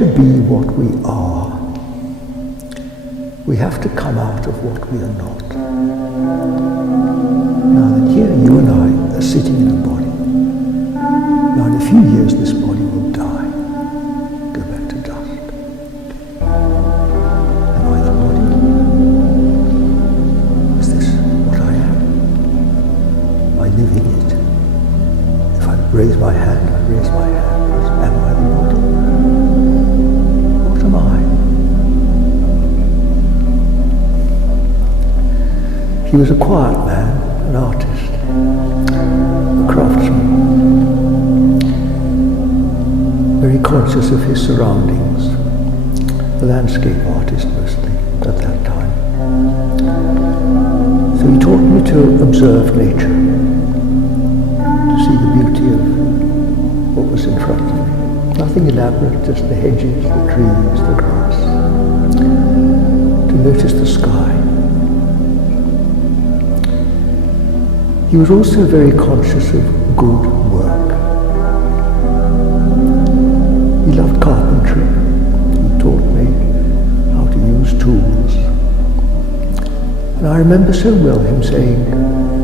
to be what we are, we have to come out of what we are not. Now that here you and I are sitting in a body. Now in a few years this body will die, go back to dust. Am I the body? Is this what I am? I live in it. If I raise my hand, I raise my hand. Am I the body? What am I? He was a quiet man, an artist, a craftsman, very conscious of his surroundings, a landscape artist mostly at that time. So he taught me to observe nature, to see the beauty of what was in front of me. Nothing elaborate, just the hedges, the trees, the grass. To notice the sky. He was also very conscious of good work. He loved carpentry. He taught me how to use tools. And I remember so well him saying,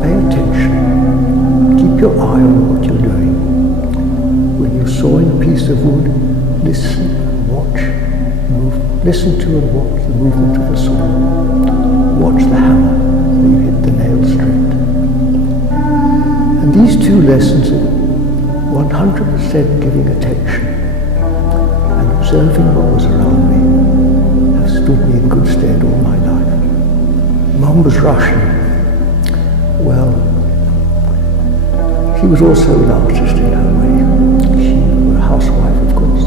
pay attention, keep your eye on what you're doing. When you're sawing a piece of wood, listen and watch, listen to and watch the movement of the saw. Watch the hammer, so you hit the nail straight. And these two lessons of 100% giving attention and observing what was around me have stood me in good stead all my life. Mum was Russian. Well, she was also an artist in her way. She was a housewife, of course.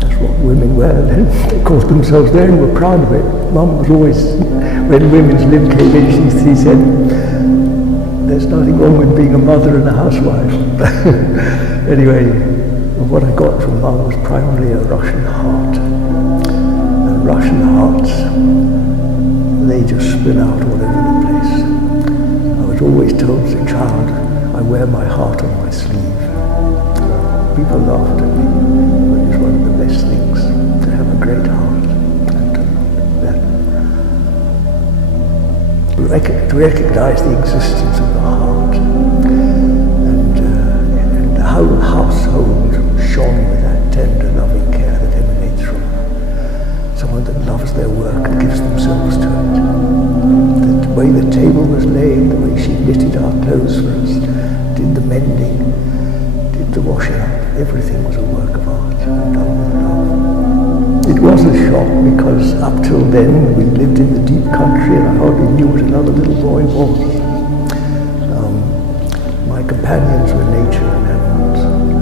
That's what women were then. They called themselves there and were proud of it. Mum was always, when Women's Lib came in, she said, there's nothing wrong with being a mother and a housewife. Anyway, what I got from Mum was primarily a Russian heart. And Russian hearts, they just spin out all over the place. I was always told as a child, I wear my heart on my sleeve. People laughed at me, but it's one of the best things to have a great heart. To recognize the existence of the heart, and the whole household shone with that tender, loving care that emanates from someone that loves their work and gives themselves to it. The way the table was laid, the way she knitted our clothes for us, did the mending, did the washing up, everything was a work of art and done with love. It was a shock because up till then we lived in the deep country and I hardly knew what another little boy was. My companions were nature and animals,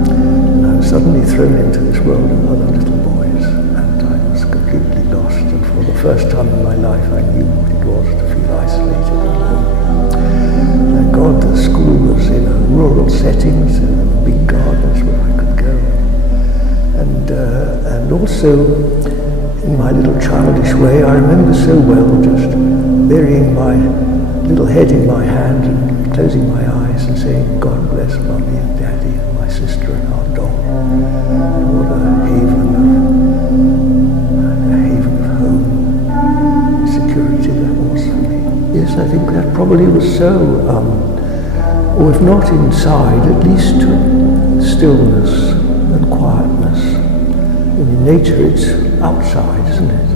and I was suddenly thrown into this world of other little boys, and I was completely lost, and for the first time in my life I knew what it was to feel isolated and lonely. Thank God the school was in a rural setting, so big gardens where I could go. And also, in my little childish way, I remember so well just burying my little head in my hand and closing my eyes and saying, God bless Mummy and Daddy and my sister and our dog. And what a haven of home, security that was for me. Yes, I think that probably was so, or if not inside, at least stillness and quietness. In nature, it's outside, isn't it?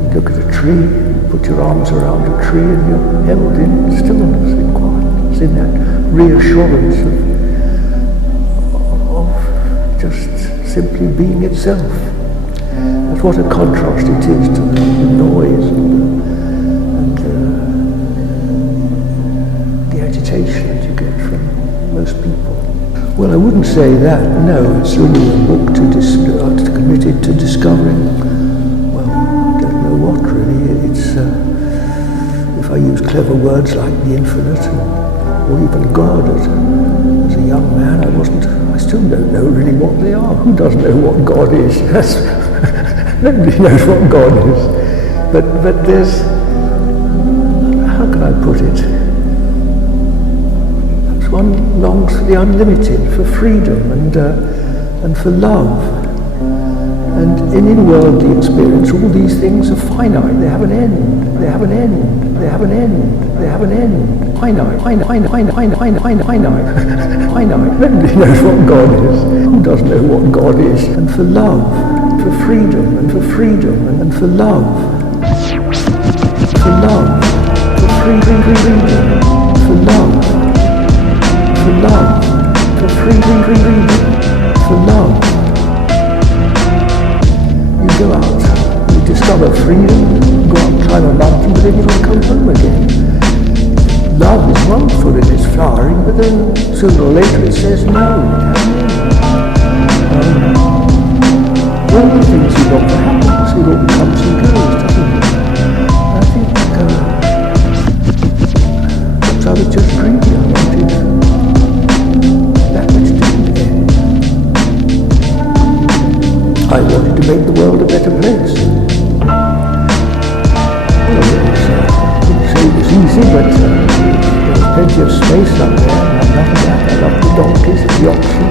You look at a tree, put your arms around a tree, and you're held in stillness, in quietness, in that reassurance of just simply being itself. That's what a contrast it is to the noise and the agitation that you get from most people. Well, I wouldn't say that, no. It's really a book committed to discovering, well, I don't know what really. It's, if I use clever words like the infinite or even God, as a young man, I still don't know really what they are. Who doesn't know what God is? Nobody knows what God is. But there's, how can I put it? One longs for the unlimited, for freedom and for love. And in worldly experience, all these things are finite. They have an end. They have an end. They have an end. They have an end. Finite. Finite. Finite. Finite. Finite. Finite. Finite. Finite. Nobody knows what God is. Who doesn't know what God is? And for love, for freedom, and for freedom, and for love, for love, for freedom, for love, for love, for freedom, for love. You go out, you discover freedom, go out and climb a mountain, but then you've got to come home again. Love is wonderful in its flowering, but then sooner or later it says no. All the things you want to happen, it all comes and goes, doesn't it? I think perhaps I was just greedy. I wanted that which didn't end. I wanted to make the world a better place. Well, I wouldn't say it was easy, but there was plenty of space up there, and I loved that. I loved the donkeys and the oxen.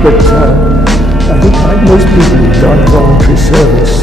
But I think like most people who've done voluntary service,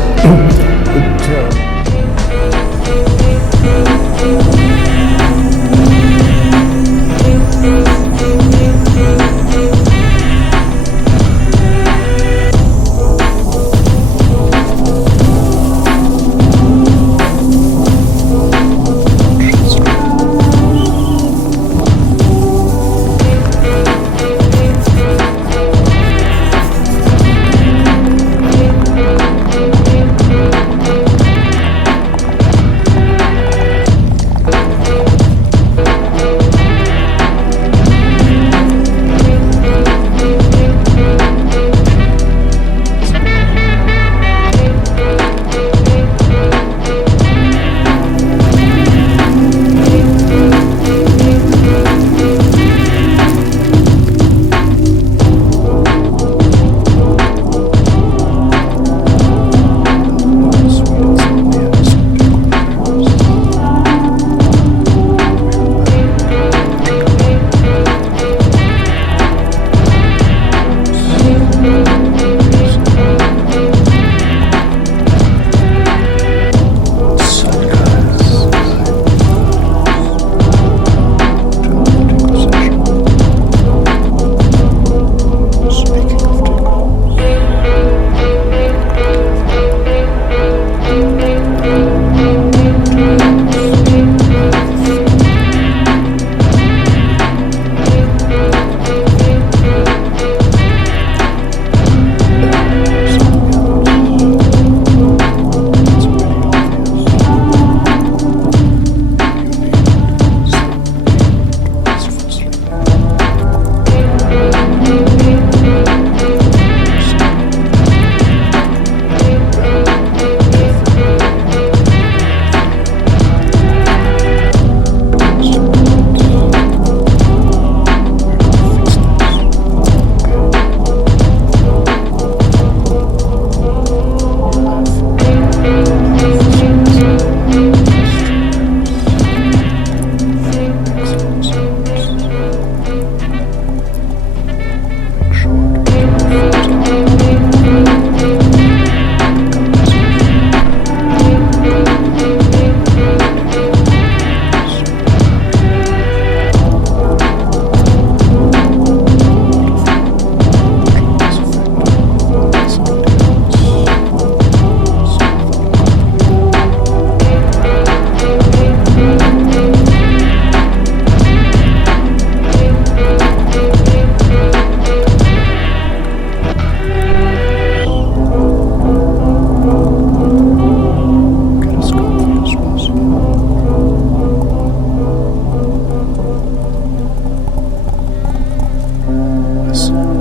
Listen.